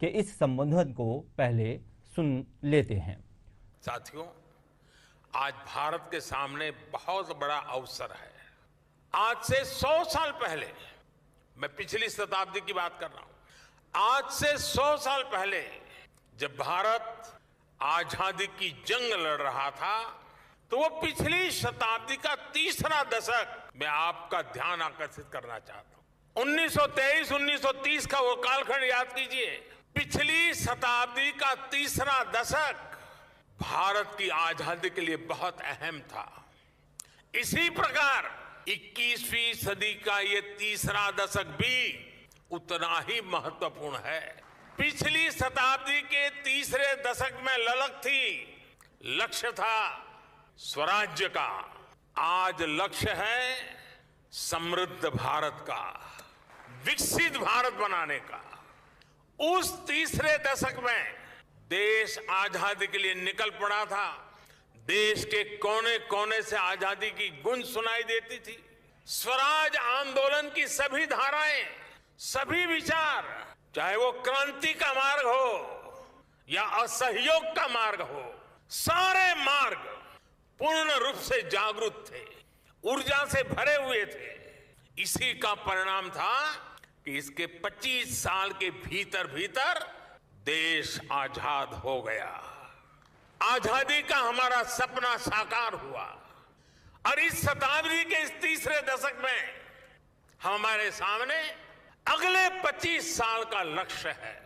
कि इस संबोधन को पहले सुन लेते हैं। साथियों, आज भारत के सामने बहुत बड़ा अवसर है। आज से 100 साल पहले, मैं पिछली शताब्दी की बात कर रहा हूं, आज से 100 साल पहले जब भारत आजादी की जंग लड़ रहा था, तो वो पिछली शताब्दी का तीसरा दशक मैं आपका ध्यान आकर्षित करना चाहता हूं। 1923-1930 का वो कालखंड याद कीजिए। पिछली शताब्दी का तीसरा दशक भारत की आजादी के लिए बहुत अहम था। इसी प्रकार 21वीं सदी का ये तीसरा दशक भी उतना ही महत्वपूर्ण है। पिछली शताब्दी के तीसरे दशक में ललक थी, लक्ष्य था स्वराज्य का। आज लक्ष्य है समृद्ध भारत का, विकसित भारत बनाने का। उस तीसरे दशक में देश आजादी के लिए निकल पड़ा था। देश के कोने कोने से आजादी की गूंज सुनाई देती थी। स्वराज आंदोलन की सभी धाराएं, सभी विचार, चाहे वो क्रांति का मार्ग हो या असहयोग का मार्ग हो, सारे मार्ग पूर्ण रूप से जागरूक थे, ऊर्जा से भरे हुए थे। इसी का परिणाम था कि इसके 25 साल के भीतर भीतर देश आजाद हो गया। आजादी का हमारा सपना साकार हुआ और इस शताब्दी के इस तीसरे दशक में हमारे सामने अगले 25 साल का लक्ष्य है।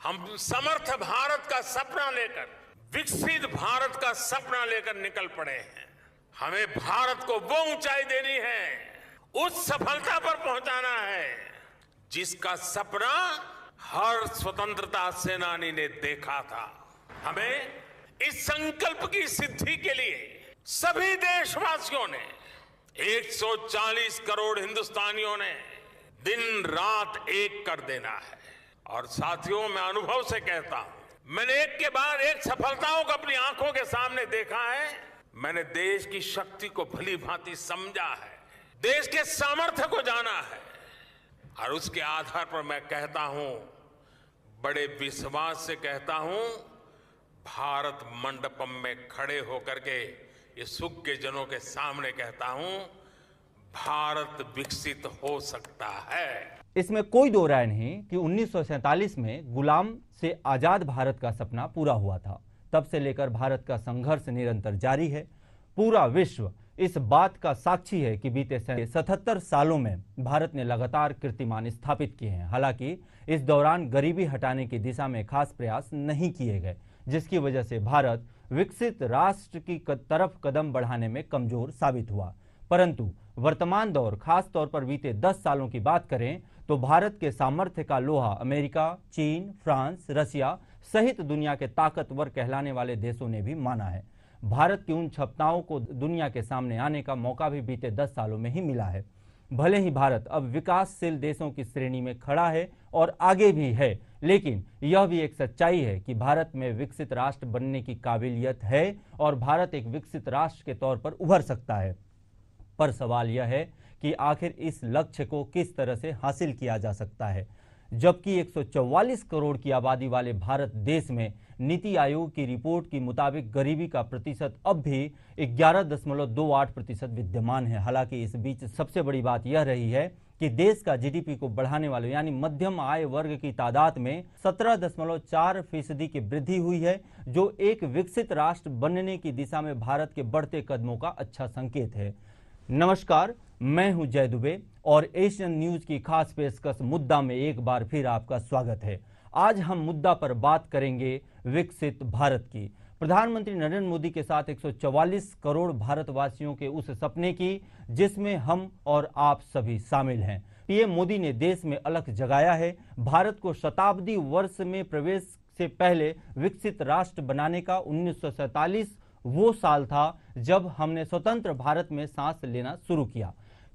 हम समर्थ भारत का सपना लेकर, विकसित भारत का सपना लेकर निकल पड़े हैं। हमें भारत को वो ऊंचाई देनी है, उस सफलता पर पहुंचाना है जिसका सपना हर स्वतंत्रता सेनानी ने देखा था। हमें इस संकल्प की सिद्धि के लिए सभी देशवासियों ने, 140 करोड़ हिंदुस्तानियों ने दिन रात एक कर देना है। और साथियों, मैं अनुभव से कहता हूं, मैंने एक के बाद एक सफलताओं को अपनी आंखों के सामने देखा है। मैंने देश की शक्ति को भली भांति समझा है, देश के सामर्थ्य को जाना है, और उसके आधार पर मैं कहता हूं, बड़े विश्वास से कहता हूं, भारत मंडपम में खड़े होकर के ये सुख के जनों के सामने कहता हूं, भारत विकसित हो सकता है। इसमें कोई दो राय नहीं कि 1947 में गुलाम से आजाद भारत का सपना पूरा हुआ था। तब से लेकर भारत का संघर्ष निरंतर जारी है। पूरा विश्व इस बात का साक्षी है कि बीते 77 सालों में भारत ने लगातार कीर्तिमान स्थापित किए हैं। हालांकि इस दौरान गरीबी हटाने की दिशा में खास प्रयास नहीं किए गए, जिसकी वजह से भारत विकसित राष्ट्र की तरफ कदम बढ़ाने में कमजोर साबित हुआ। परंतु वर्तमान दौर, खास तौर पर बीते 10 सालों की बात करें तो भारत के सामर्थ्य का लोहा अमेरिका, चीन, फ्रांस, रशिया सहित दुनिया के ताकतवर कहलाने वाले देशों ने भी माना है। भारत की उन क्षमताओं को दुनिया के सामने आने का मौका भी बीते 10 सालों में ही मिला है। भले ही भारत अब विकासशील देशों की श्रेणी में खड़ा है और आगे भी है, लेकिन यह भी एक सच्चाई है कि भारत में विकसित राष्ट्र बनने की काबिलियत है और भारत एक विकसित राष्ट्र के तौर पर उभर सकता है। पर सवाल यह है कि आखिर इस लक्ष्य को किस तरह से हासिल किया जा सकता है। जबकि 144 करोड़ की आबादी वाले भारत देश में नीति आयोग की रिपोर्ट के मुताबिक गरीबी का प्रतिशत अब भी 11.28% विद्यमान है। हालांकि इस बीच सबसे बड़ी बात यह रही है कि देश का जीडीपी को बढ़ाने वाले यानी मध्यम आय वर्ग की तादाद में 17.4% की वृद्धि हुई है, जो एक विकसित राष्ट्र बनने की दिशा में भारत के बढ़ते कदमों का अच्छा संकेत है। नमस्कार, मैं हूं जय दुबे और एशियन न्यूज की खास पेशकश मुद्दा में एक बार फिर आपका स्वागत है। आज हम मुद्दा पर बात करेंगे विकसित भारत की। प्रधानमंत्री नरेंद्र मोदी के साथ 144 करोड़ भारतवासियों के उस सपने की जिसमें हम और आप सभी शामिल हैं। पीएम मोदी ने देश में अलख जगाया है। भारत को शताब्दी वर्ष में प्रवेश से पहले विकसित राष्ट्र बनाने का 1947 वो साल था जब हमने स्वतंत्र भारत में सांस लेना शुरू किया।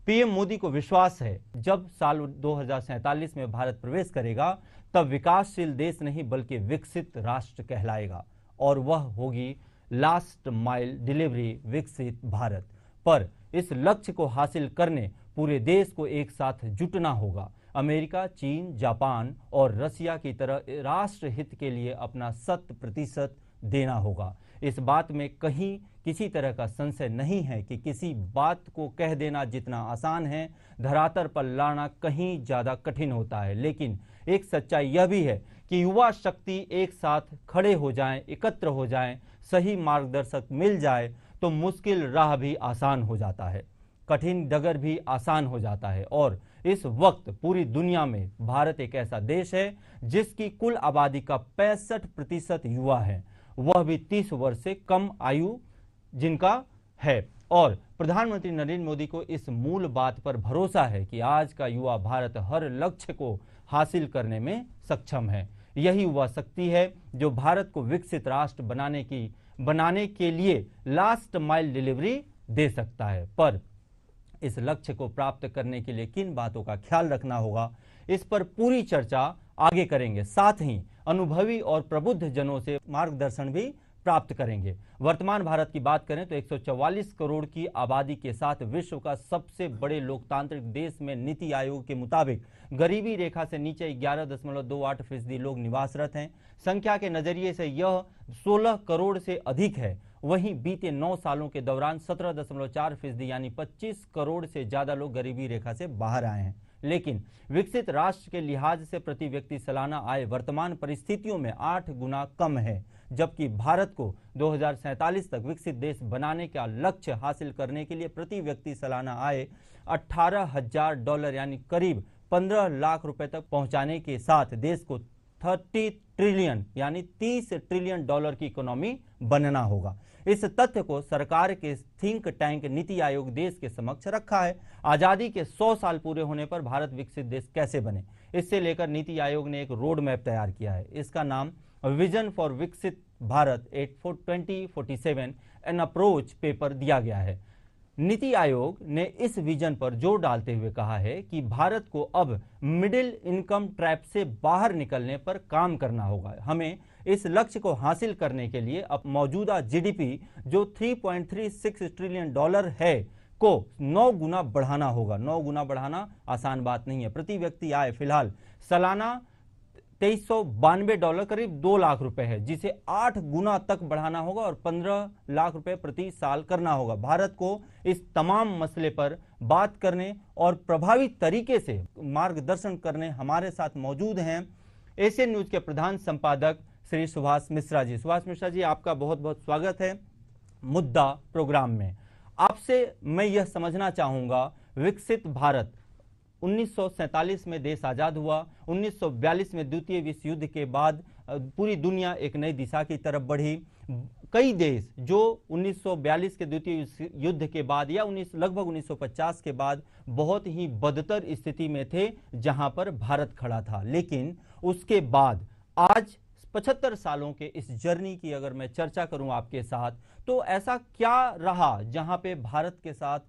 पीएम मोदी को विश्वास है जब साल 2047 में भारत प्रवेश करेगा तब विकासशील देश नहीं बल्कि विकसित राष्ट्र कहलाएगा और वह होगी लास्ट माइल डिलीवरी विकसित भारत। पर इस लक्ष्य को हासिल करने पूरे देश को एक साथ जुटना होगा। अमेरिका, चीन, जापान और रसिया की तरह राष्ट्र हित के लिए अपना 100% देना होगा। इस बात में कहीं किसी तरह का संशय नहीं है कि किसी बात को कह देना जितना आसान है, धरातल पर लाना कहीं ज्यादा कठिन होता है। लेकिन एक सच्चाई यह भी है कि युवा शक्ति एक साथ खड़े हो जाएं, एकत्र हो जाएं, सही मार्गदर्शक मिल जाए तो मुश्किल राह भी आसान हो जाता है, कठिन डगर भी आसान हो जाता है। और इस वक्त पूरी दुनिया में भारत एक ऐसा देश है जिसकी कुल आबादी का 65% युवा है, वह भी 30 वर्ष से कम आयु जिनका है। और प्रधानमंत्री नरेंद्र मोदी को इस मूल बात पर भरोसा है कि आज का युवा भारत हर लक्ष्य को हासिल करने में सक्षम है। यही युवा शक्ति है जो भारत को विकसित राष्ट्र बनाने के लिए लास्ट माइल डिलीवरी दे सकता है। पर इस लक्ष्य को प्राप्त करने के लिए किन बातों का ख्याल रखना होगा, इस पर पूरी चर्चा आगे करेंगे। साथ ही अनुभवी और प्रबुद्ध जनों से मार्गदर्शन भी प्राप्त करेंगे। वर्तमान भारत की बात करें तो 144 करोड़ की आबादी के साथ विश्व का सबसे बड़े लोकतांत्रिक देश में नीति आयोग के मुताबिक गरीबी रेखा से नीचे 11.28% लोग निवासरत हैं। संख्या के नजरिए से यह 16 करोड़ से अधिक है। वहीं बीते 9 सालों के दौरान 17.4% यानी 25 करोड़ से ज्यादा लोग गरीबी रेखा से बाहर आए हैं। लेकिन विकसित राष्ट्र के लिहाज से प्रति व्यक्ति सालाना आय वर्तमान परिस्थितियों में 8 गुना कम है, जबकि भारत को 2047 तक विकसित देश बनाने का लक्ष्य हासिल करने के लिए प्रति व्यक्ति सालाना आय $18,000 यानी करीब 15 लाख रुपए तक पहुंचाने के साथ देश को 30 ट्रिलियन यानी $30 ट्रिलियन की इकोनॉमी बनना होगा। इस तथ्य को सरकार के थिंक टैंक नीति आयोग देश के समक्ष रखा है। आजादी के 100 साल पूरे होने पर भारत विकसित देश कैसे बने, इससे लेकर नीति आयोग ने एक रोड मैप तैयार किया है। इसका नाम विजन फॉर विकसित भारत 2047 एन अप्रोच पेपर दिया गया है। नीति आयोग ने इस विजन पर जोर डालते हुए कहा है कि भारत को अब मिडिल इनकम ट्रैप से बाहर निकलने पर काम करना होगा। हमें इस लक्ष्य को हासिल करने के लिए अब मौजूदा जीडीपी जो $3.36 ट्रिलियन है को 9 गुना बढ़ाना होगा। 9 गुना बढ़ाना आसान बात नहीं है। प्रति व्यक्ति आय फिलहाल सालाना $2392 करीब 2 लाख रुपए है, जिसे 8 गुना तक बढ़ाना होगा और 15 लाख रुपए प्रति साल करना होगा। भारत को इस तमाम मसले पर बात करने और प्रभावी तरीके से मार्गदर्शन करने हमारे साथ मौजूद हैं एशियन न्यूज के प्रधान संपादक श्री सुभाष मिश्रा जी। सुभाष मिश्रा जी, आपका बहुत बहुत स्वागत है मुद्दा प्रोग्राम में। आपसे मैं यह समझना चाहूंगा, विकसित भारत 1947 में देश आजाद हुआ, 1942 में द्वितीय विश्व युद्ध के बाद पूरी दुनिया एक नई दिशा की तरफ बढ़ी। कई देश जो 1942 के द्वितीय युद्ध के बाद या लगभग 1950 के बाद बहुत ही बदतर स्थिति में थे, जहां पर भारत खड़ा था। लेकिन उसके बाद आज 75 सालों के इस जर्नी की अगर मैं चर्चा करूं आपके साथ, तो ऐसा क्या रहा जहां पे भारत के साथ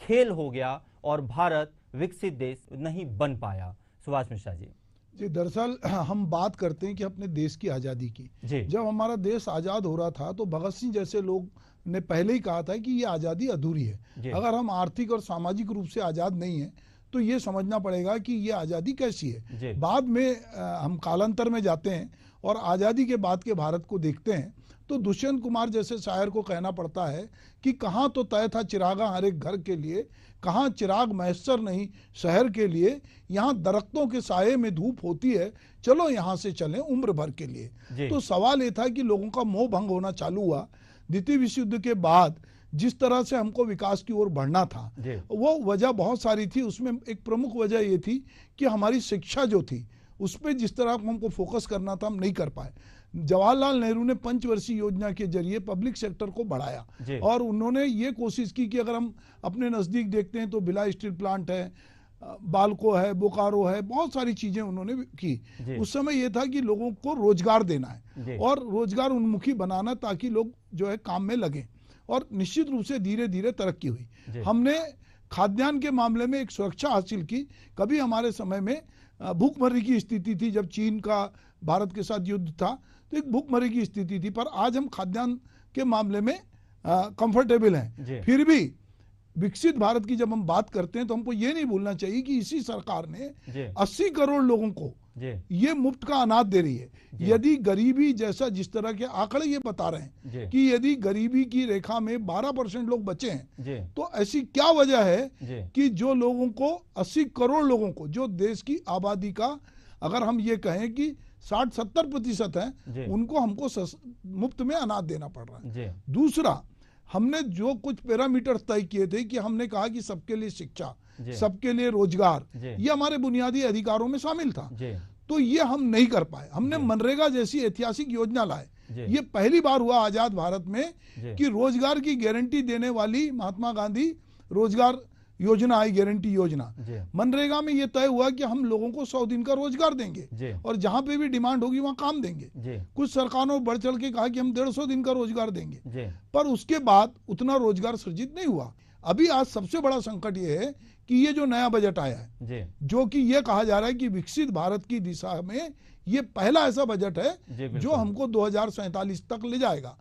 खेल हो गया और भारत विकसित देश नहीं बन पाया? सुभाष मिश्रा जी। जी, दरअसल हम बात करते हैं कि अपने देश की आज़ादी की। जब हमारा देश आज़ाद हो रहा था तो भगत सिंह जैसे लोग ने पहले ही कहा था कि ये आज़ादी अधूरी है। अगर हम आर्थिक और सामाजिक रूप से आज़ाद नहीं है तो ये समझना पड़ेगा कि ये आज़ादी कैसी है। बाद में हम कालांतर में जाते हैं और आज़ादी के बाद के भारत को देखते हैं तो दुष्यंत कुमार जैसे शायर को कहना पड़ता है कि कहाँ तो तय था चिरागा हर एक घर के लिए, कहाँ चिराग मैसर नहीं शहर के लिए, यहाँ दरख्तों के साये में धूप होती है, चलो यहाँ से चलें उम्र भर के लिए। तो सवाल ये था कि लोगों का मोह भंग होना चालू हुआ। द्वितीय विश्व युद्ध के बाद जिस तरह से हमको विकास की ओर बढ़ना था वो वजह बहुत सारी थी। उसमें एक प्रमुख वजह ये थी कि हमारी शिक्षा जो थी उस पर जिस तरह हमको फोकस करना था हम नहीं कर पाए। जवाहरलाल नेहरू ने पंचवर्षीय योजना के जरिए पब्लिक सेक्टर को बढ़ाया और उन्होंने ये कोशिश की कि अगर हम अपने नज़दीक देखते हैं तो भिलाई स्टील प्लांट है, बाल्को है, बोकारो है, बहुत सारी चीज़ें उन्होंने की। उस समय ये था कि लोगों को रोजगार देना है और रोजगार उन्मुखी बनाना ताकि लोग जो है काम में लगें, और निश्चित रूप से धीरे धीरे तरक्की हुई। हमने खाद्यान्न के मामले में एक सुरक्षा हासिल की। कभी हमारे समय में भूखमरी की स्थिति थी, जब चीन का भारत के साथ युद्ध था तो एक भूखमरी की स्थिति थी, पर आज हम खाद्यान्न के मामले में कंफर्टेबल हैं। फिर भी विकसित भारत की जब हम बात करते हैं तो हमको ये नहीं भूलना चाहिए कि इसी सरकार ने 80 करोड़ लोगों को ये मुफ्त का अनाज दे रही है। यदि गरीबी, जैसा जिस तरह के आंकड़े ये बता रहे हैं कि यदि गरीबी की रेखा में 12% लोग बचे हैं, तो ऐसी क्या वजह है कि जो लोगों को 80 करोड़ लोगों को, जो देश की आबादी का अगर हम ये कहें कि 60-70% है, उनको हमको मुफ्त में अनाज देना पड़ रहा है। दूसरा, हमने जो कुछ पैरामीटर तय किए थे कि हमने कहा कि सबके लिए शिक्षा, सबके लिए रोजगार, ये हमारे बुनियादी अधिकारों में शामिल था, तो ये हम नहीं कर पाए। हमने मनरेगा जैसी ऐतिहासिक योजना लाए। ये पहली बार हुआ आजाद भारत में कि रोजगार की गारंटी देने वाली महात्मा गांधी रोजगार योजना आई, गारंटी योजना। मनरेगा में ये तय हुआ कि हम लोगों को 100 दिन का रोजगार देंगे और जहां पे भी डिमांड होगी वहां काम देंगे। कुछ सरकारों ने बढ़ चढ़ के कहा कि हम 150 दिन का रोजगार देंगे, पर उसके बाद उतना रोजगार सृजित नहीं हुआ। अभी आज सबसे बड़ा संकट ये है कि ये जो नया बजट आया है, जो कि ये कहा जा रहा है कि विकसित भारत की दिशा में ये पहला ऐसा बजट है जो हमको 2047 तक ले जाएगा।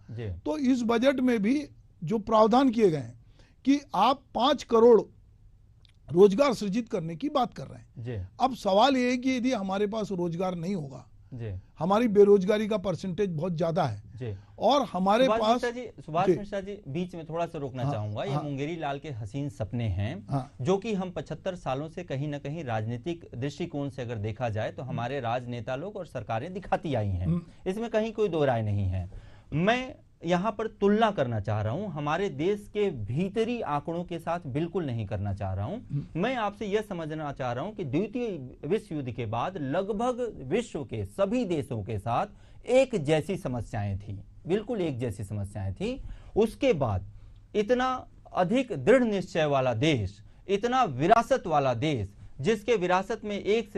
तो इस बजट में भी जो प्रावधान किए गए हैं कि आप 5 करोड़ रोजगार सृजित करने की बात कर रहे हैं। अब सवाल ये है कि यदि हमारे पास रोजगार नहीं होगा, हमारी बेरोजगारी का परसेंटेज बहुत ज्यादा है और हमारे पास सुभाष मिश्रा जी बीच में थोड़ा सा रोकना चाहूंगा। ये मुंगेरी लाल के हसीन सपने हैं जो कि हम 75 सालों से कहीं ना कहीं राजनीतिक दृष्टिकोण से अगर देखा जाए तो हमारे राजनेता लोग और सरकारें दिखाती आई हैं, इसमें कहीं कोई दो राय नहीं है। मैं यहां पर तुलना करना चाह रहा हूं, हमारे देश के भीतरी आंकड़ों के साथ बिल्कुल नहीं करना चाह रहा हूं। मैं आपसे यह समझना चाह रहा हूं कि द्वितीय विश्व युद्ध के बाद लगभग विश्व के सभी देशों के साथ एक जैसी समस्याएं थी, बिल्कुल एक जैसी समस्याएं थी। उसके बाद इतना अधिक दृढ़ निश्चय वाला देश, इतना विरासत वाला देश, जिसके विरासत में एक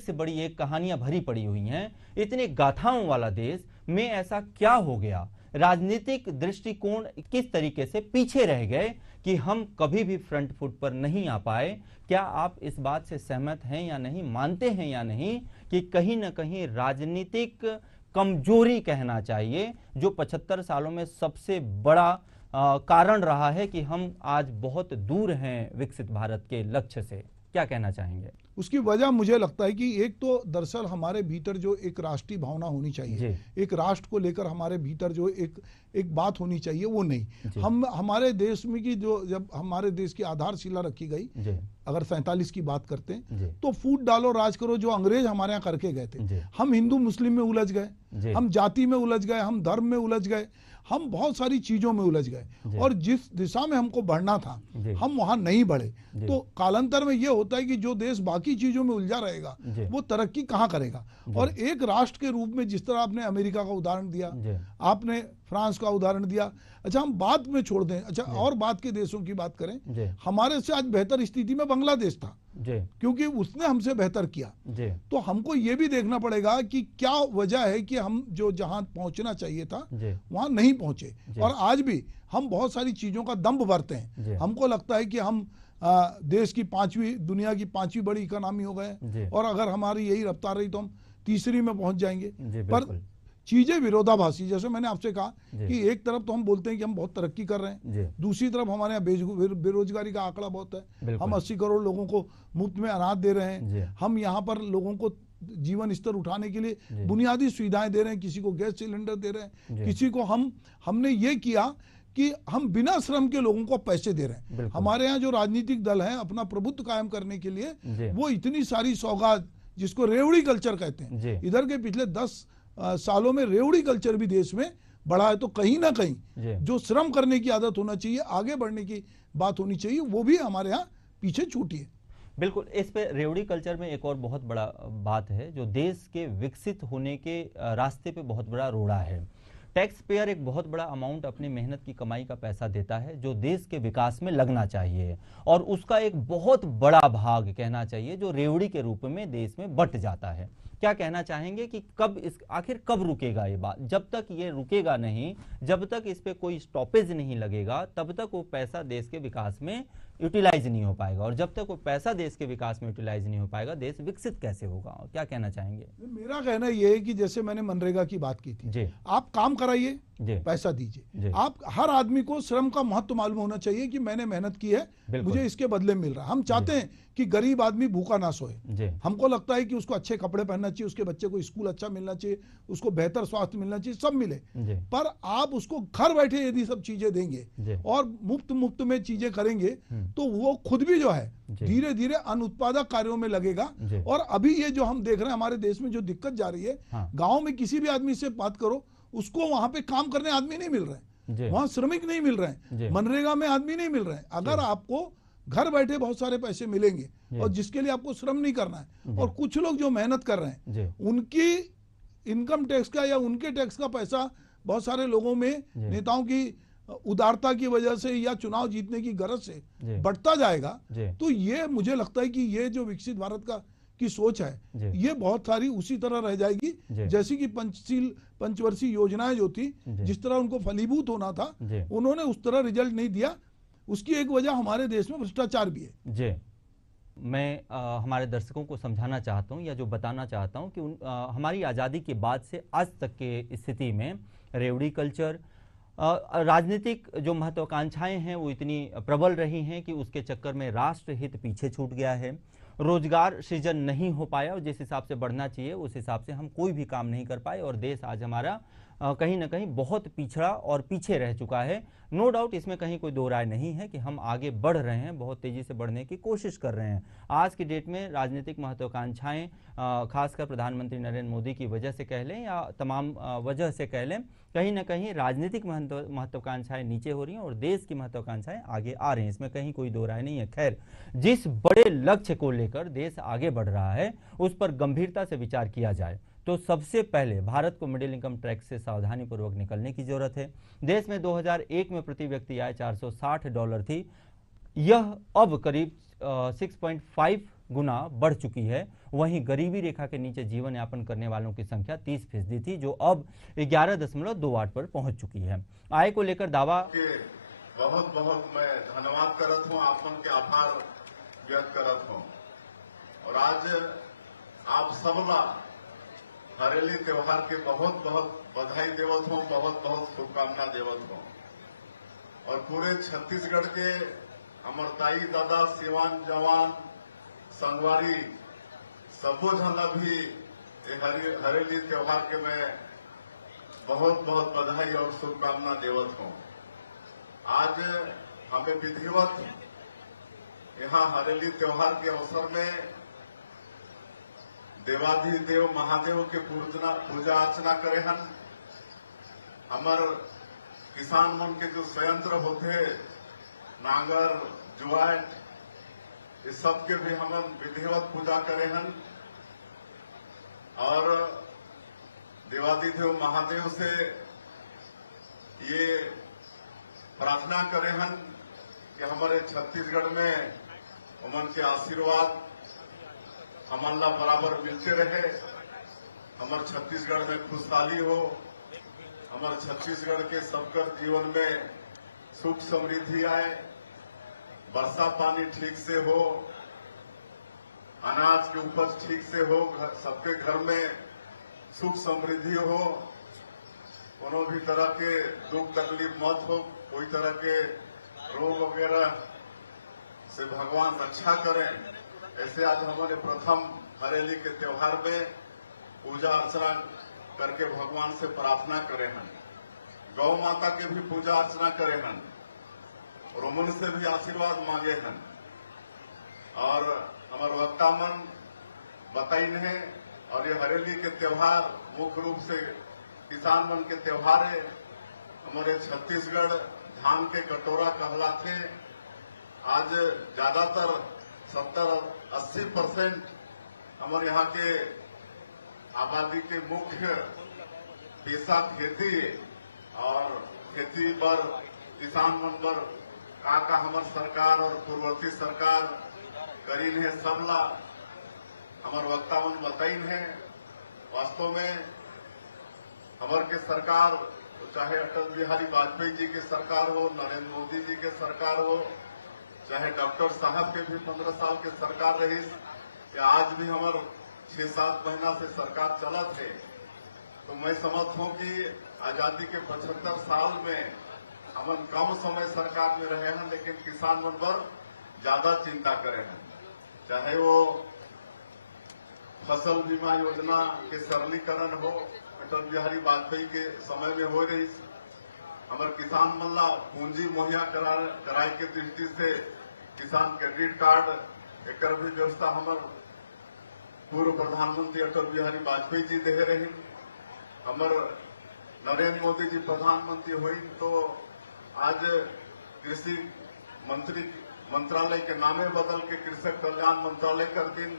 से बड़ी एक कहानियां भरी पड़ी हुई हैं, इतने गाथाओं वाला देश में ऐसा क्या हो गया, राजनीतिक दृष्टिकोण किस तरीके से पीछे रह गए कि हम कभी भी फ्रंट फुट पर नहीं आ पाए? क्या आप इस बात से सहमत हैं या नहीं, मानते हैं या नहीं कि कहीं ना कहीं राजनीतिक कमजोरी कहना चाहिए जो 75 सालों में सबसे बड़ा कारण रहा है कि हम आज बहुत दूर हैं विकसित भारत के लक्ष्य से? क्या कहना चाहेंगे? उसकी वजह मुझे लगता है कि एक तो दरअसल हमारे भीतर जो एक राष्ट्रीय भावना होनी चाहिए, एक राष्ट्र को लेकर हमारे भीतर जो एक बात होनी चाहिए, वो नहीं। हम हमारे देश में की जो जब हमारे देश की आधारशिला रखी गई, अगर 47 की बात करते हैं तो फूट डालो राज करो जो अंग्रेज हमारे यहाँ करके गए थे, हम हिंदू मुस्लिम में उलझ गए, हम जाति में उलझ गए, हम धर्म में उलझ गए, हम बहुत सारी चीजों में उलझ गए और जिस दिशा में हमको बढ़ना था हम वहां नहीं बढ़े। तो कालांतर में यह होता है कि जो देश बाकी चीजों में उलझा रहेगा वो तरक्की कहाँ करेगा। और एक राष्ट्र के रूप में जिस तरह आपने अमेरिका का उदाहरण दिया, आपने फ्रांस का उदाहरण दिया, अच्छा हम बात में छोड़ दें, अच्छा और बात के देशों की बात करें, हमारे से आज बेहतर स्थिति में बांग्लादेश था क्योंकि उसने हमसे बेहतर किया। तो हमको ये भी देखना पड़ेगा कि क्या वजह है कि हम जो जहां पहुंचना चाहिए था वहां नहीं पहुंचे और आज भी हम बहुत सारी चीजों का दंभ भरते हैं। हमको लगता है कि हम देश की दुनिया की 5वीं बड़ी इकोनॉमी हो गए और अगर हमारी यही रफ्तार रही तो हम तीसरी में पहुंच जाएंगे। पर चीजें विरोधाभासी, जैसे मैंने आपसे कहा कि एक तरफ तो हम बोलते हैं कि हम बहुत तरक्की कर रहे हैं, दूसरी तरफ हमारे यहाँ बेरोजगारी का आंकड़ा बहुत है, हम 80 करोड़ लोगों को मुफ्त में अनाज दे रहे हैं, हम यहाँ पर लोगों को जीवन स्तर उठाने के लिए बुनियादी सुविधाएं दे रहे हैं, किसी को गैस सिलेंडर दे रहे हैं, किसी को हमने ये किया कि हम बिना श्रम के लोगों को पैसे दे रहे हैं। हमारे यहाँ जो राजनीतिक दल है अपना प्रभुत्व कायम करने के लिए वो इतनी सारी सौगात, जिसको रेवड़ी कल्चर कहते हैं, इधर के पिछले 10 सालों में रेवड़ी कल्चर भी देश में बढ़ा है। तो कहीं ना कहीं जो श्रम करने की आदत होना चाहिए, आगे बढ़ने की बात होनी चाहिए, वो भी हमारे यहाँ पीछे छूटी है। बिल्कुल, इस पे रेवड़ी कल्चर में एक और बहुत बड़ा बात है जो देश के विकसित होने के रास्ते पे बहुत बड़ा रोड़ा है। टैक्स पेयर एक बहुत बड़ा अमाउंट अपनी मेहनत की कमाई का पैसा देता है जो देश के विकास में लगना चाहिए और उसका एक बहुत बड़ा भाग कहना चाहिए जो रेवड़ी के रूप में देश में बंट जाता है। क्या कहना चाहेंगे कि आखिर कब रुकेगा ये बात? जब तक ये रुकेगा नहीं, जब तक इस पे कोई स्टॉपेज नहीं लगेगा, तब तक वो पैसा देश के विकास में यूटिलाइज नहीं हो पाएगा और जब तक वो पैसा देश के विकास में यूटिलाइज नहीं हो पाएगा देश विकसित कैसे होगा? क्या कहना चाहेंगे? मेरा कहना यह है कि जैसे मैंने मनरेगा की बात की थी, आप काम कराइए, पैसा दीजिए। आप हर आदमी को श्रम का महत्व मालूम होना चाहिए कि मैंने मेहनत की है, मुझे इसके बदले मिल रहा है। हम चाहते हैं कि गरीब आदमी भूखा ना सोए। हमको लगता है कि उसको अच्छे कपड़े पहनना चाहिए, उसके बच्चे को स्कूल अच्छा मिलना चाहिए, उसको बेहतर स्वास्थ्य मिलना चाहिए, सब मिले। पर आप उसको घर बैठे यदि सब चीजें देंगे और मुफ्त में चीजें करेंगे तो वो खुद भी जो है धीरे धीरे अनुत्पादक कार्यों में लगेगा। और अभी ये जो हम देख रहे हैं हमारे देश में जो दिक्कत जा रही है, गांव में किसी भी आदमी से बात करो, उसको वहां पे काम करने आदमी नहीं मिल रहे हैं, वहां श्रमिक नहीं मिल रहे हैं, मनरेगा में आदमी नहीं मिल रहे हैं। अगर आपको घर बैठे बहुत सारे पैसे मिलेंगे और जिसके लिए आपको श्रम नहीं करना है, और कुछ लोग जो मेहनत कर रहे हैं उनकी इनकम टैक्स का या उनके टैक्स का पैसा बहुत सारे लोगों में नेताओं की उदारता की वजह से या चुनाव जीतने की गरज से बढ़ता जाएगा, तो ये मुझे लगता है कि ये जो विकसित भारत का की सोच है ये बहुत सारी उसी तरह रह जाएगी जैसी कि पंचवर्षीय योजनाएं जो थी, जिस तरह उनको फलीभूत होना था उन्होंने उस तरह रिजल्ट नहीं दिया। उसकी एक वजह हमारे देश में भ्रष्टाचार भी है। जी, मैं हमारे दर्शकों को समझाना चाहता हूं या जो बताना चाहता हूं कि हमारी आज़ादी के बाद से आज तक के स्थिति में रेवड़ी कल्चर, राजनीतिक जो महत्वाकांक्षाएं हैं वो इतनी प्रबल रही हैं कि उसके चक्कर में राष्ट्र हित पीछे छूट गया है, रोजगार सृजन नहीं हो पाया और जिस हिसाब से बढ़ना चाहिए उस हिसाब से हम कोई भी काम नहीं कर पाए और देश आज हमारा कहीं ना कहीं बहुत पिछड़ा और पीछे रह चुका है। नो डाउट, इसमें कहीं कोई दो राय नहीं है कि हम आगे बढ़ रहे हैं, बहुत तेजी से बढ़ने की कोशिश कर रहे हैं। आज की डेट में राजनीतिक महत्वाकांक्षाएं खासकर प्रधानमंत्री नरेंद्र मोदी की वजह से कह लें या तमाम वजह से कह लें, कहीं ना कहीं राजनीतिक महत्वाकांक्षाएं नीचे हो रही हैं और देश की महत्वाकांक्षाएं आगे आ रही हैं, इसमें कहीं कोई दो राय नहीं है। खैर, जिस बड़े लक्ष्य को लेकर देश आगे बढ़ रहा है उस पर गंभीरता से विचार किया जाए तो सबसे पहले भारत को मिडिल इनकम ट्रैक से सावधानी पूर्वक निकलने की जरूरत है। देश में 2001 में प्रति व्यक्ति आय $460 थी, यह अब करीब 6.5 गुना बढ़ चुकी है। वहीं गरीबी रेखा के नीचे जीवन यापन करने वालों की संख्या 30% थी, जो अब 11.28 पर पहुंच चुकी है। आय को लेकर दावा बहुत बहुत मैं धन्यवाद करत हूँ, आपन के आभार व्यक्त करत हूँ। और आज आप सबला हरेली त्योहार के बहुत बहुत बधाई देवत हूँ, बहुत बहुत शुभकामना देवत हूँ। और पूरे छत्तीसगढ़ के हमर ताई दादा सिवान जवान संगवारी सबो जन भी हरेली त्योहार के मैं बहुत बहुत बधाई और शुभकामना देवत हूँ। आज हमें विधिवत यहाँ हरेली त्योहार के अवसर में देवाधिदेव महादेव के पूजा अर्चना करे हन। हमार किसान मन के जो संयंत्र होते नांगर जुआट, इस सब के भी हम विधिवत पूजा करे हन और देवाधिदेव महादेव से ये प्रार्थना करे हन कि हमारे छत्तीसगढ़ में उमन के आशीर्वाद हमारा बराबर मिलते रहे, हमारे छत्तीसगढ़ में खुशहाली हो, हमारे छत्तीसगढ़ के सबकर जीवन में सुख समृद्धि आए, वर्षा पानी ठीक से हो, अनाज की उपज ठीक से हो, सबके घर में सुख समृद्धि हो, कोनो भी तरह के दुख तकलीफ मत हो, कोई तरह के रोग वगैरह से भगवान रक्षा करें। ऐसे आज हमारे प्रथम हरेली के त्योहार में पूजा अर्चना करके भगवान से प्रार्थना करे हैं, गौ माता के भी पूजा अर्चना करे हैं और उमन से भी आशीर्वाद मांगे हैं। और हमारे वक्ता मन बताइन है और ये हरेली के त्योहार मुख्य रूप से किसान मन के त्योहार है। हमारे छत्तीसगढ़ धान के कटोरा कहलाते। आज ज्यादातर 70-80% हमारे यहाँ के आबादी के मुख्य पेशा खेती और खेती पर किसान मन पर का हमार सरकार और पूर्ववर्ती सरकार करीन है, सबला हमार वक्ता मन बताइन है। वास्तव में हमार के सरकार चाहे अटल बिहारी वाजपेयी जी की सरकार हो, नरेंद्र मोदी जी के सरकार हो, चाहे डॉक्टर साहब के भी 15 साल के सरकार रही या आज भी हमारे 6-7 महीना से सरकार चलत है, तो मैं समझता हूँ कि आजादी के 75 साल में हम कम समय सरकार में रहे हैं, लेकिन किसान मन पर ज्यादा चिंता करे हैं। चाहे वो फसल बीमा योजना के सरलीकरण हो, अटल बिहारी वाजपेयी के समय में हो रही, हमारे किसान मन ला पूंजी मुहैया कराए के दृष्टि से किसान क्रेडिट कार्ड एक भी व्यवस्था हमारे पूर्व प्रधानमंत्री अटल बिहारी वाजपेयी जी दे रही। हमारे नरेंद्र मोदी जी प्रधानमंत्री हुई तो आज कृषि मंत्रालय के नामे बदल के कृषक कल्याण मंत्रालय कर दिन,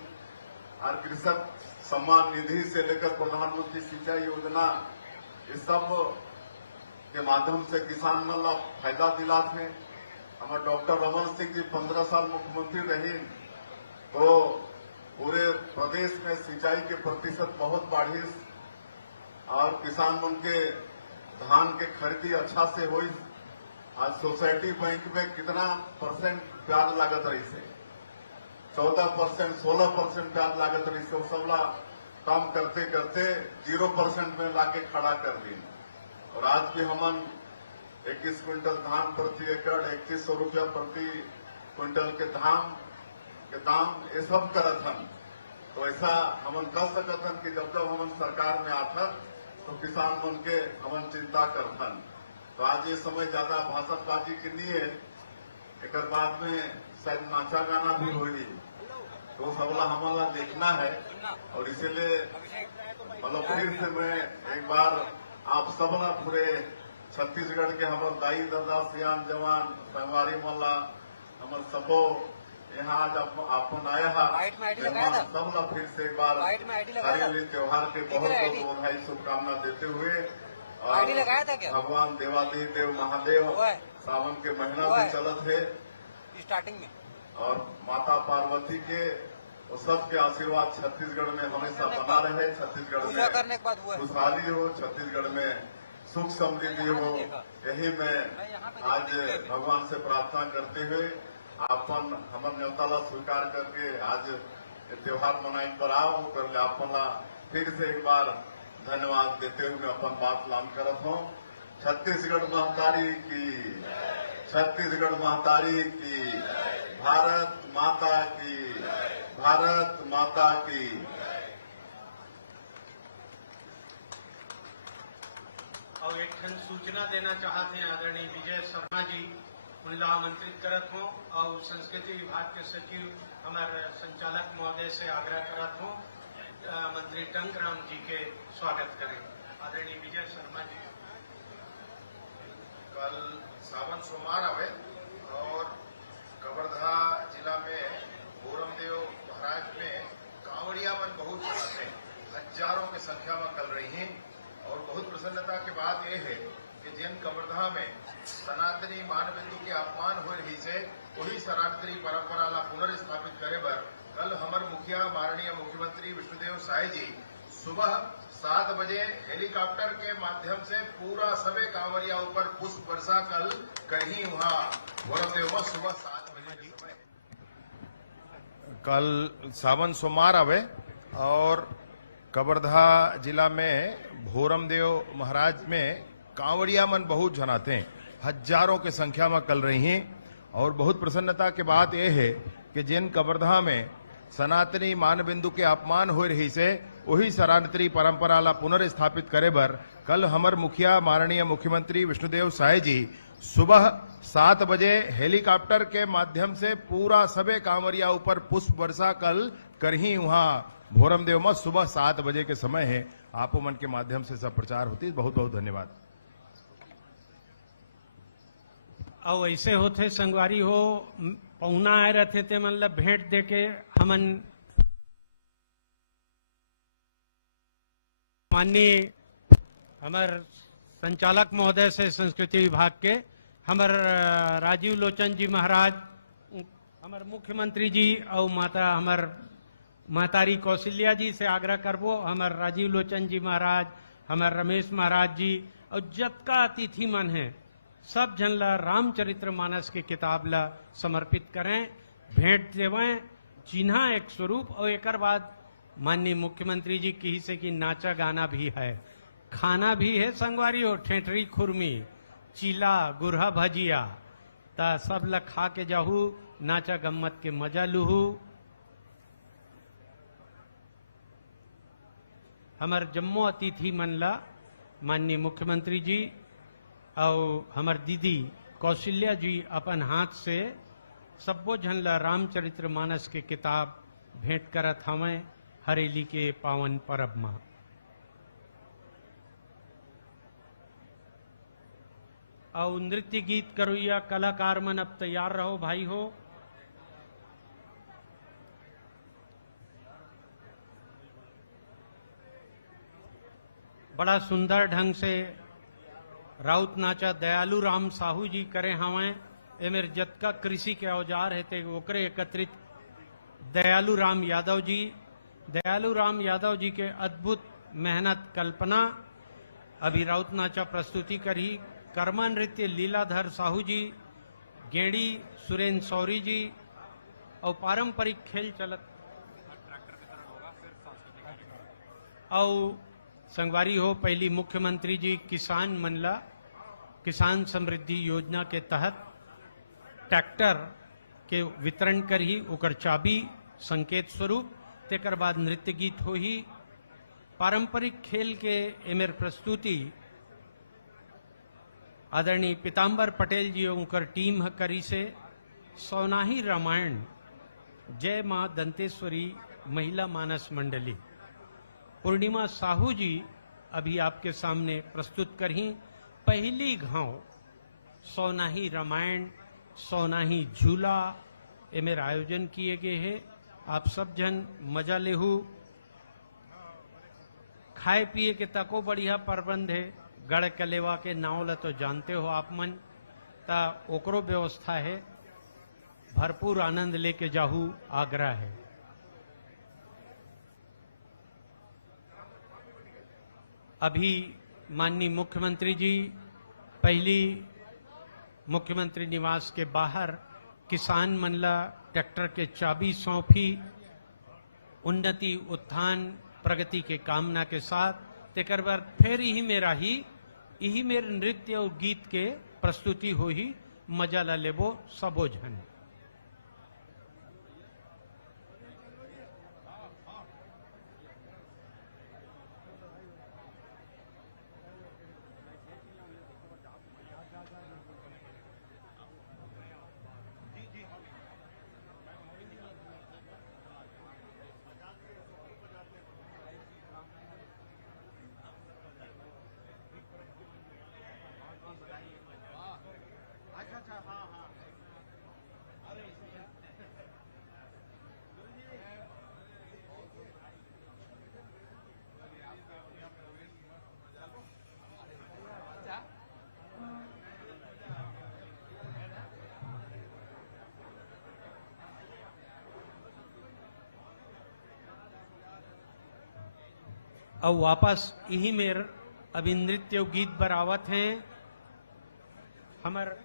और कृषक सम्मान निधि से लेकर प्रधानमंत्री सिंचाई योजना, इस सब के माध्यम से किसान मन ला फायदा दिला थे। हमारे डॉक्टर रमन सिंह जी 15 साल मुख्यमंत्री रही तो पूरे प्रदेश में सिंचाई के प्रतिशत बहुत बढ़ी और किसान मन के धान के खरीदी अच्छा से हुई। आज सोसाइटी बैंक में कितना परसेंट ब्याज लागत रही से 14%, 16% ब्याज लागत रही से, सबला काम करते करते 0% में लाके खड़ा कर दी। और आज भी हमन 21 क्विंटल धान प्रति एकड़ 3100 रुपया प्रति क्विंटल के धान के दाम ये सब करत हन। तो ऐसा हमन कर सकत हन कि जब हमन सरकार में आता तो किसान मन के हमन चिंता करथन। तो आज ये समय ज्यादा भाषणबाजी की नहीं है, एक बाद में शायद नाचा गाना भी होगी, तो सबला हमारा देखना है। और इसीलिए मतलब फिर से मैं एक बार आप सबला पूरे छत्तीसगढ़ के हमारे दाई दादा सियान जवान संगवारी मल्ला हमारे सबो यहाँ आज अपन आया है, सबला फिर से एक बार हरियाली त्योहार के बहुत बहुत बधाई शुभकामना देते हुए और भगवान देवादिदेव महादेव सावन के महीना भी चलत है स्टार्टिंग में, और माता पार्वती के सबके आशीर्वाद छत्तीसगढ़ में हमेशा बना रहे। छत्तीसगढ़ में खुशहाली हो, छत्तीसगढ़ में सुख समृद्धि हो, यही मैं आज भगवान से प्रार्थना करते हुए आपन हमर न्योताला स्वीकार करके आज त्योहार मनाई पर आओ कर आपन फिर से एक बार धन्यवाद देते हुए मैं अपन बात लान करत हूँ। छत्तीसगढ़ महतारी की, छत्तीसगढ़ महतारी की, भारत माता की, भारत माता की। और एक ठन सूचना देना चाहते हैं आदरणीय विजय शर्मा जी, उनला आमंत्रित करत हूँ और संस्कृति विभाग के सचिव हमारे संचालक महोदय से आग्रह करत हूँ मंत्री टंकराम जी के स्वागत करें। आदरणीय विजय शर्मा जी। कल सावन सोमवार आवे और कवर्धा जिला में भोरमदेव महाराज में कांवड़िया मन बहुत है, हजारों की संख्या में कल रही हैं। और बहुत प्रसन्नता की बात यह है कि जिन कवर्धा में सनातनी मानबिंदु के अपमान हो रही से वही सनातनी परंपरा ला पुनर्स्थापित करे बर कल हमारे मुखिया माननीय मुख्यमंत्री विष्णुदेव साय जी सुबह 7 बजे हेलीकॉप्टर के माध्यम से पूरा सभी कांवरिया ऊपर पुष्प वर्षा कल कहीं वहाँ भोरमदेव सुबह 7 बजे के समय। कल सावन सोमवार आवे और कवर्धा जिला में भोरमदेव महाराज में कांवड़िया मन बहुत जनाते हैं, हजारों की संख्या में कल रही हैं। और बहुत प्रसन्नता की बात यह है कि जिन कवर्धा में सनातनी मानबिंदु के अपमान हो रही से वही सनातनी परंपरा ला पुनर्स्थापित करे बर कल हमर मुखिया माननीय मुख्यमंत्री विष्णुदेव साय जी सुबह 7 बजे हेलीकॉप्टर के माध्यम से पूरा सबे कांवरिया ऊपर पुष्प वर्षा कल करही वहाँ भोरमदेव में सुबह 7 बजे के समय है। आप मन के माध्यम से सब प्रचार होती। बहुत बहुत धन्यवाद। और ऐसे होते संगवारी हो पहुना आए रहते थे मतलब भेंट देके हमन माननीय हमार संचालक महोदय से संस्कृति विभाग के हमार राजीव लोचन जी महाराज, हमार मुख्यमंत्री जी और माता हमार महतारी कौशल्या जी से आग्रह करबो, हमार राजीव लोचन जी महाराज, हमार रमेश महाराज जी और जतका अतिथि मन है सब जन ला रामचरित्र मानस के किताब ला समर्पित करें, भेंट देवें, चिन्हा एक स्वरूप। और एक बाद माननीय मुख्यमंत्री जी की से कि नाचा गाना भी है, खाना भी है संगवारी हो, ठेठरी खुरमी, चीला, गुरहा भजिया, ता सब ला खा के जाहू, नाचा गम्मत के मजा लूहू। हमार जम्मू अतिथि मनला माननीय मुख्यमंत्री जी और हमार दीदी कौशल्या जी अपन हाथ से सबो झनला रामचरित्र मानस के किताब भेंट करत हमें हरेली के पावन परब में। और नृत्य गीत करोया कलाकार मन अब तैयार रहो भाई हो। बड़ा सुंदर ढंग से राउत नाचा दयालु राम साहू जी करे हमें एमेर जतका कृषि के औजार है ते ओकरे एकत्रित दयालु राम यादव जी के अद्भुत मेहनत कल्पना अभी राउत नाचा प्रस्तुति करी। कर्मा नृत्य लीलाधर साहू जी, गेड़ी सुरेंद्र सौरी जी और पारंपरिक खेल चलत और संगवारी हो। पहली मुख्यमंत्री जी किसान मनला किसान समृद्धि योजना के तहत ट्रैक्टर के वितरण कर ही ओकर चाबी संकेत स्वरूप, तेकर बाद नृत्य गीत हो ही। पारंपरिक खेल के एमेर प्रस्तुति आदरणीय पीताम्बर पटेल जी उनकर टीम करी से सौनाही रामायण जय मां दंतेश्वरी महिला मानस मंडली पूर्णिमा साहू जी अभी आपके सामने प्रस्तुत करही। पहली घाव सौनाही रामायण सौनाही झूला एमेर आयोजन किए गए हैं। आप सब जन मजा लेहू। खाए पिए के तको बढ़िया प्रबंध है। गढ़ कलेवा के नाव ला तो जानते हो आप मन, ता ओकरो व्यवस्था है। भरपूर आनंद लेके जाहू आग्रह है। अभी माननीय मुख्यमंत्री जी पहली मुख्यमंत्री निवास के बाहर किसान मनला ट्रैक्टर के चाबी सौंपी। उन्नति उत्थान प्रगति के कामना के साथ तेकर बाद फिर यही मेरे नृत्य और गीत के प्रस्तुति हो ही। मजा ला लेबो सबो झन। अब वापस यही मेर अभी नृत्य गीत बरावत हैं। हमार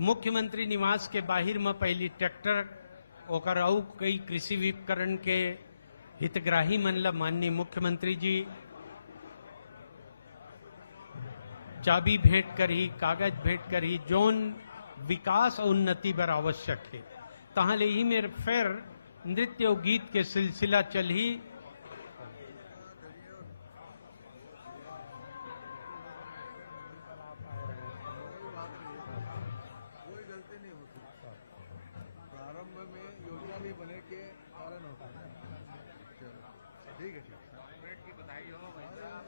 मुख्यमंत्री निवास के बाहर में पहली ट्रैक्टर ओकर और कई कृषि विपकरण के हितग्राही मनला माननीय मुख्यमंत्री जी चाबी भेंट करी, कागज भेंट करी, जोन विकास और उन्नति बर आवश्यक है। तहाँ ले ही मेरे फिर नृत्य और गीत के सिलसिला चल ही। प्रारंभ में योजना भी बने के कारण होता है। ठीक है, की बधाई हो भाई साहब।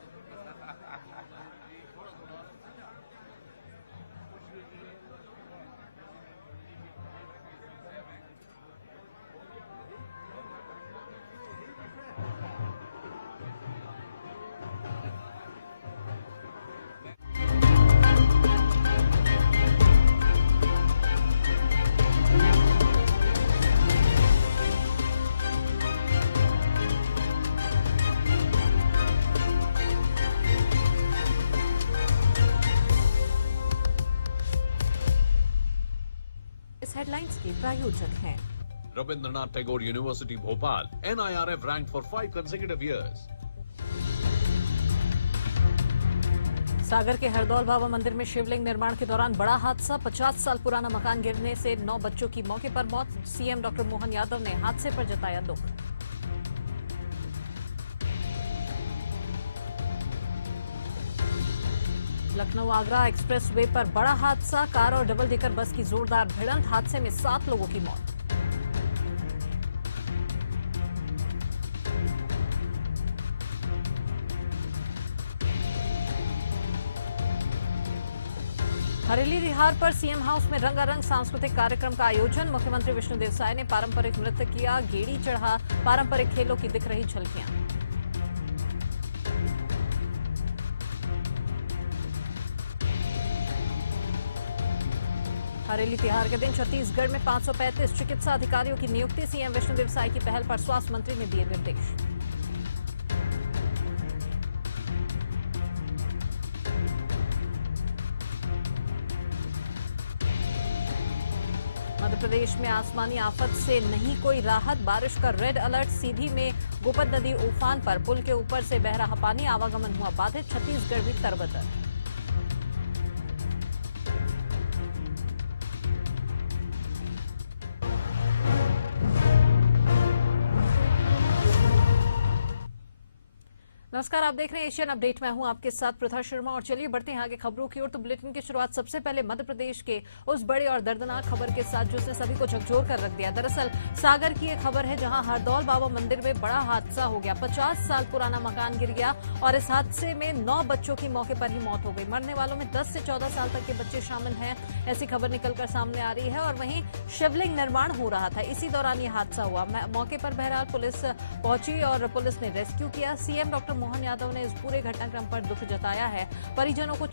हेडलाइंस के प्रायोजक हैं Rabindranath Tagore university Bhopal NIRF ranked for 5 consecutive years. सागर के हरदौल बाबा मंदिर में शिवलिंग निर्माण के दौरान बड़ा हादसा। 50 साल पुराना मकान गिरने से 9 बच्चों की मौके पर मौत। सीएम डॉक्टर मोहन यादव ने हादसे पर जताया दुख। लखनऊ आगरा एक्सप्रेस वे पर बड़ा हादसा। कार और डबल डेकर बस की जोरदार भिड़ंत। हादसे में 7 लोगों की मौत। हरेली रिहार पर सीएम हाउस में रंगारंग सांस्कृतिक कार्यक्रम का आयोजन। मुख्यमंत्री विष्णुदेव साय ने पारंपरिक नृत्य किया, गेड़ी चढ़ा। पारंपरिक खेलों की दिख रही झलकियां। हरेली तिहार के दिन छत्तीसगढ़ में 535 चिकित्सा अधिकारियों की नियुक्ति। सीएम विष्णुदेव साय की पहल पर स्वास्थ्य मंत्री ने दिए निर्देश। मध्य प्रदेश में आसमानी आफत से नहीं कोई राहत। बारिश का रेड अलर्ट। सीधी में गोपद नदी उफान पर। पुल के ऊपर से बह रहा पानी। आवागमन हुआ बाधित। छत्तीसगढ़ भी तरबतर। नमस्कार, आप देख रहे हैं एशियन अपडेट। मैं हूं आपके साथ प्रथा शर्मा और चलिए बढ़ते हैं आगे खबरों की ओर। तो बुलेटिन की शुरुआत सबसे पहले मध्य प्रदेश के उस बड़े और दर्दनाक खबर के साथ जिसने सभी को झकझोर कर रख दिया। दरअसल सागर की एक खबर है जहां हरदौल बाबा मंदिर में बड़ा हादसा हो गया। 50 साल पुराना मकान गिर गया और इस हादसे में 9 बच्चों की मौके पर ही मौत हो गई। मरने वालों में 10 से 14 साल तक के बच्चे शामिल हैं, ऐसी खबर निकलकर सामने आ रही है। और वहीं शिवलिंग निर्माण हो रहा था, इसी दौरान ये हादसा हुआ। मौके पर बहरहाल पुलिस पहुंची और पुलिस ने रेस्क्यू किया। सीएम डॉक्टर मोहन यादव ने इस पूरे घटनाक्रम पर दुख जताया है। परिजनों को